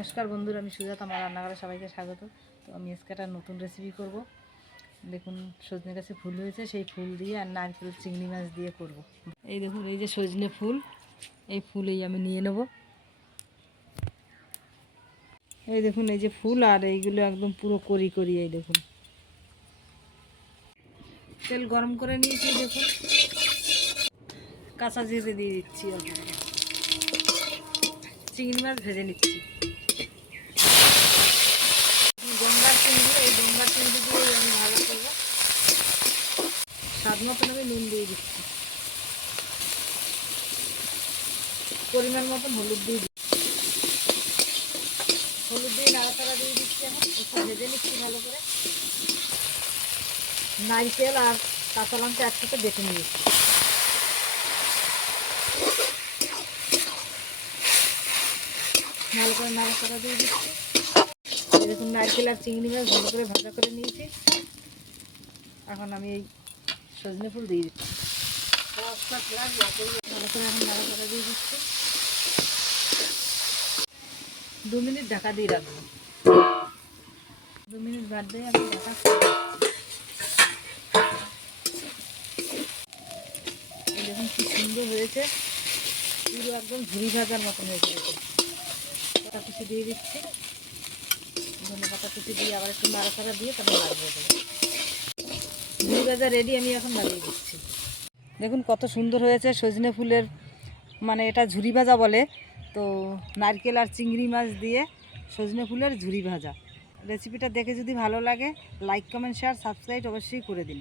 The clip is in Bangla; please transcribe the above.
নমস্কার বন্ধুরা, আমি সুজাতা, আমার রান্নাঘরে সবাইকে স্বাগত। তো আমি আজকে একটা নতুন রেসিপি করব। দেখুন, সজনে গাছে ফুল হয়েছে, সেই ফুল দিয়ে আর নারকেল চিংড়ি মাছ দিয়ে করব। এই দেখুন, এই যে সজনে ফুল, এই ফুলেই আমি নিয়ে নেব। এই দেখুন, এই যে ফুল, আর এইগুলো একদম পুরো করি করি। এই দেখুন, তেল গরম করে নিয়েছি। দেখুন, কাঁচা জিরে দিয়ে দিচ্ছি, চিংড়ি মাছ ভেজে নিচ্ছি। গঙ্গার চিংড়ি, এই গঙ্গার চিংড়ি দিয়ে আমি ভাজা করবো। স্বাদ মতন আমি নুন দিয়ে দিচ্ছি, পরিমাণ মতন হলুদ দিয়ে দিচ্ছি। হলুদ দিয়ে নাড়াচাড়া দিয়ে দিচ্ছি। এখন একটু ভেজে নিচ্ছি ভালো করে। নারকেল আর কাঁচা লঙ্কা একসাথে বেটে নিয়েছি। ভালো করে নাড়াচাড়া দিয়ে দিচ্ছি। দেখুন, নারকেল আর চিংড়ি মাছ ভালো করে ভাজা করে নিয়েছি। এখন আমি এই সজনে ফুল দিয়ে দিচ্ছি। ভালো করে এখন নাড়াচাড়া দিয়ে দিচ্ছি। 2 মিনিট ঢাকা দিয়ে রাখবো। 2 মিনিট বাদ দিয়ে আমি ঢাকা। এই দেখুন কি সুন্দর হয়েছে, পুরো একদম ঝুড়ি ভাজার মতন হয়েছে। পাতা কুচি দিয়ে দিচ্ছি, ধনে পাতা কুচি দিয়ে আবার একটু নাড়াচাড়া দিয়ে তারপর লাগিয়ে দেবো। ঝুড়ি ভাজা রেডি, আমি এখন লাগিয়ে দিচ্ছি। দেখুন কত সুন্দর হয়েছে সজনে ফুলের, মানে এটা ঝুরি ভাজা বলে। তো নারকেল আর চিংড়ি মাছ দিয়ে সজনে ফুলের ঝুরি ভাজা। রেসিপিটা দেখে যদি ভালো লাগে, লাইক, কমেন্ট, শেয়ার, সাবস্ক্রাইব অবশ্যই করে দিন।